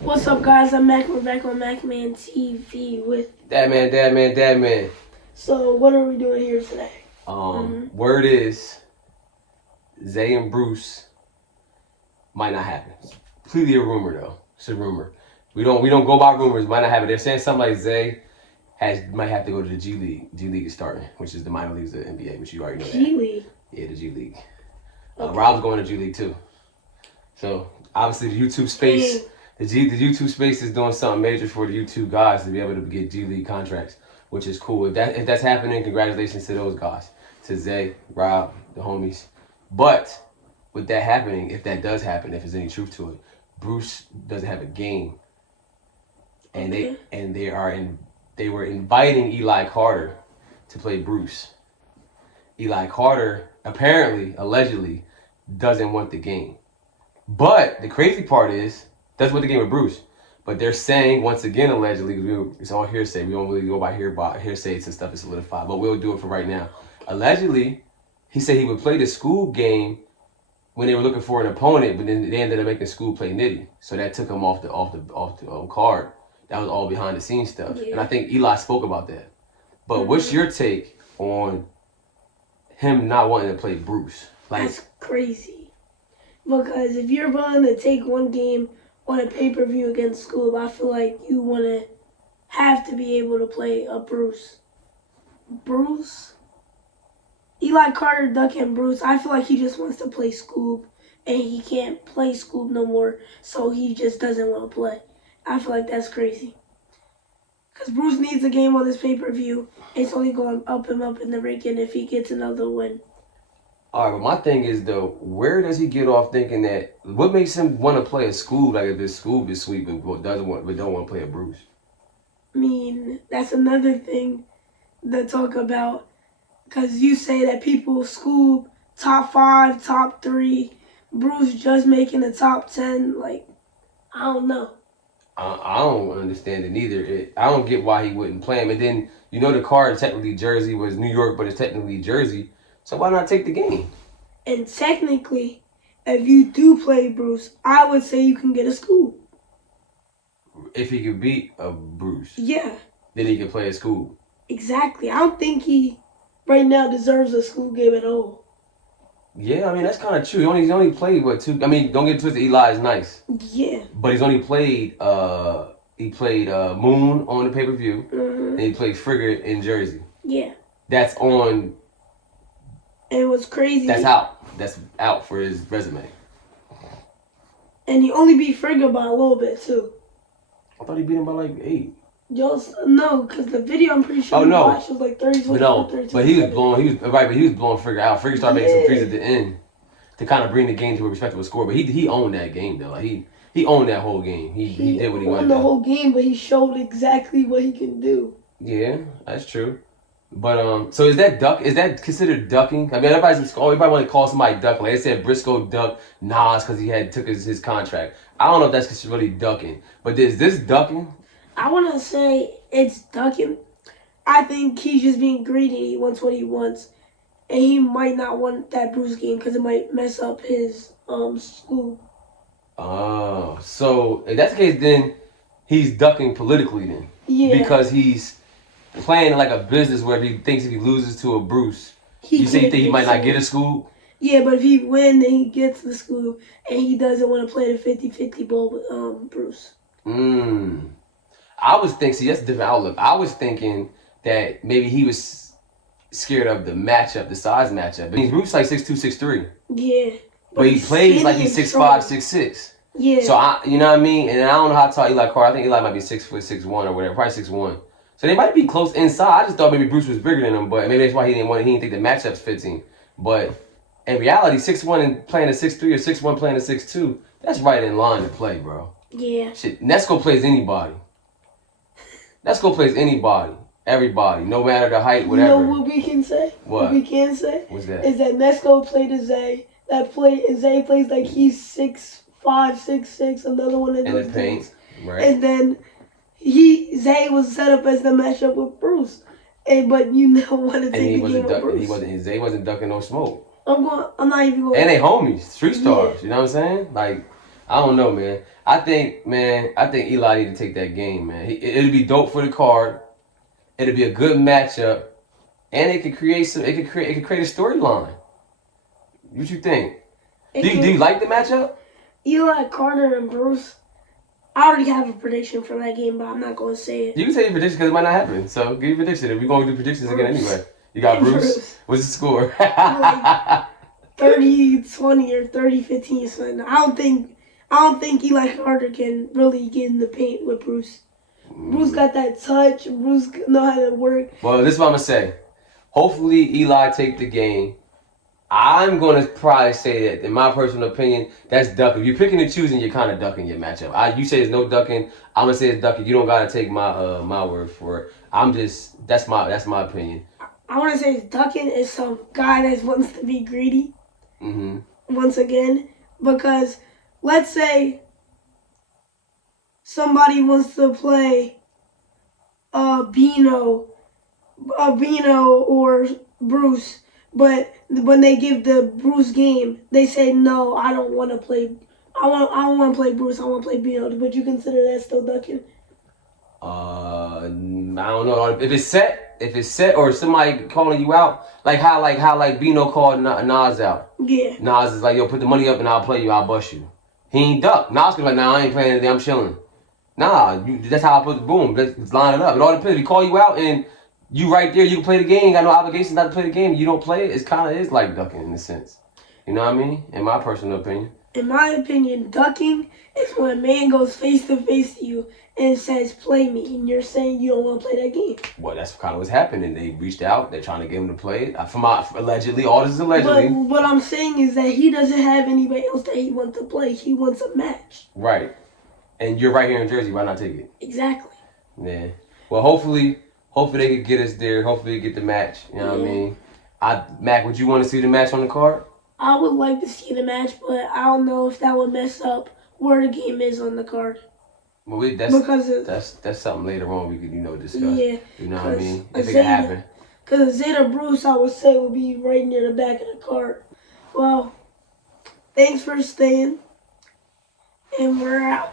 What's up, guys? I'm Mac. We're back on MacMan TV with. Dad man. So, what are we doing here today? Word is Zay and Bruce might not happen. It's completely a rumor though. It's a rumor. We don't go by rumors. Might not happen. They're saying something like Zay might have to go to the G League. G League is starting, which is the minor leagues of the NBA, which you already know. G League. Yeah, the G League. Okay. Rob's going to G League too. So obviously the YouTube space. The YouTube space is doing something major for the YouTube guys to be able to get G League contracts, which is cool. If that's happening, congratulations to those guys, to Zay, Rob, the homies. But with that happening, if that does happen, if there's any truth to it, Bruce doesn't have a game, and they were inviting Eli Carter to play Bruce. Eli Carter apparently, allegedly, doesn't want the game. But the crazy part is, that's what the game with Bruce. But they're saying, once again, allegedly, because it's all hearsay. We don't really go by hearsay and stuff is solidified. But we'll do it for right now. Allegedly, he said he would play the school game when they were looking for an opponent, but then they ended up making school play Nitty. So that took him off the card. That was all behind the scenes stuff. Yeah. And I think Eli spoke about that. But what's your take on him not wanting to play Bruce? That's crazy. Because if you're willing to take one game on a pay-per-view against school, I feel like you want to have to be able to play a Bruce. Eli Carter ducking Bruce. I feel like he just wants to play Scoob, and he can't play Scoob no more, so he just doesn't want to play. I feel like that's crazy. Because Bruce needs a game on this pay-per-view. It's only going to up him up in the ranking if he gets another win. All right, but my thing is though, where does he get off thinking that? What makes him want to play a Scoob? Like if this Scoob is sweet, but don't want to play a Bruce. I mean, that's another thing to talk about. Because you say that people Scoob top 5, top 3, Bruce just making the top 10. Like, I don't know. I don't understand it either. I don't get why he wouldn't play him. And then the card technically Jersey was New York, but it's technically Jersey. So why not take the game? And technically, if you do play Bruce, I would say you can get a Scoob. If he could beat a Bruce. Yeah. Then he could play a Scoob. Exactly. I don't think he right now deserves a Scoob game at all. Yeah, I mean, that's kind of true. He's only played, what, 2? I mean, don't get twisted, Eli is nice. Yeah. But he's only played, he played Moon on the pay-per-view. And he played Frigga in Jersey. Yeah. That's on... And it was crazy. That's out. That's out for his resume. And he only beat Frigga by a little bit, too. I thought he beat him by like 8. No, because the video I'm pretty sure watched was like 30 but he was blowing Frigga out. Frigga started making some threes at the end to kind of bring the game to a respectable score. But he owned that game though. Like he owned that whole game. He did what he wanted. He owned the whole game, but he showed exactly what he can do. Yeah, that's true. But so is that considered ducking? I mean, everybody want to call somebody ducking. Like they said, Briscoe ducked Nas because he took his contract. I don't know if that's really ducking. But is this ducking? I want to say it's ducking. I think he's just being greedy. He wants what he wants. And he might not want that Bruce game because it might mess up his school. Oh, so if that's the case, then he's ducking politically then. Yeah. Because he's playing like a business where if he thinks if he loses to a Bruce, you think he might not get a school? Yeah, but if he wins, then he gets the school, and he doesn't want to play the 50-50 ball with Bruce. I was thinking, see, that's a different outlook. I was thinking that maybe he was scared of the matchup, the size matchup. But Bruce like 6'2", 6'3". Yeah. But he plays like he's 6'5", 6'6". Yeah. So, you know what I mean? And I don't know how tall Eli Carter. I think Eli might be 6', 6'1" or whatever, probably 6'1". So they might be close inside. I just thought maybe Bruce was bigger than him, but maybe that's why he didn't think the matchups fits him. But in reality, 6'1" and playing a 6'3" or 6'1" playing a 6'2", that's right in line to play, bro. Yeah. Shit, Nesco plays anybody. Nesco plays anybody, everybody, no matter the height, whatever. You know what we can say? What we can say? What's that? Is that Nesco played a Zay. Zay plays like he's 6'5", 6'6", another one in the paint. Right. And then Zay was set up as the matchup with Bruce. But you never want to take the game with Bruce. Zay wasn't ducking no smoke. I'm not even going. And they homies, street stars. Yeah. You know what I'm saying? Like, I don't know, man. I think Eli need to take that game, man. It'll be dope for the card. It'll be a good matchup, and it could create some. It could create a storyline. What you think? Do you like the matchup? Eli, Carter, and Bruce. I already have a prediction for that game, but I'm not going to say it. You can say your prediction because it might not happen. So give your prediction. If we're going to do predictions again anyway. You got Bruce. What's the score? Like 30-20 or 30-15 something. I don't think Eli Carter can really get in the paint with Bruce. Bruce got that touch. Bruce know how to work. Well, this is what I'm gonna say. Hopefully, Eli take the game. I'm gonna probably say that, in my personal opinion, that's ducking. If you're picking and choosing, you're kind of ducking your matchup. You say there's no ducking. I'm gonna say it's ducking. You don't gotta take my my word for it. That's my opinion. I want to say it's ducking is some guy that wants to be greedy. Mm-hmm. Once again, because let's say somebody wants to play Bino or Bruce, but when they give the Bruce game, they say no, I don't want to play. I don't want to play Bruce. I want to play Bino. Would you consider that still ducking? I don't know if it's set or somebody calling you out, like how Bino called Nas out. Yeah. Nas is like, yo, put the money up and I'll play you. I'll bust you. He ain't duck. Nas be like, nah, I ain't playing anything. I'm chilling. Nah, that's how I put the boom. Let's line it up. It all depends. If he call you out and you right there, you can play the game. You got no obligations not to play the game. You don't play it. It's kind of is like ducking in a sense. You know what I mean? In my personal opinion. In my opinion, ducking is when a man goes face to face to you and says, play me, and you're saying you don't want to play that game. Well, that's kind of what's happening. They reached out. They're trying to get him to play it. Allegedly, all this is allegedly. But what I'm saying is that he doesn't have anybody else that he wants to play. He wants a match. Right. And you're right here in Jersey. Why not take it? Exactly. Yeah. Well, hopefully they could get us there. Hopefully they get the match. You know what I mean? Mac, would you want to see the match on the card? I would like to see the match, but I don't know if that would mess up where the game is on the card. Well, that's something later on we could discuss. Yeah. You know what I mean? If it could happen. Because Zeta Bruce, I would say, would be right near the back of the card. Well, thanks for staying, and we're out.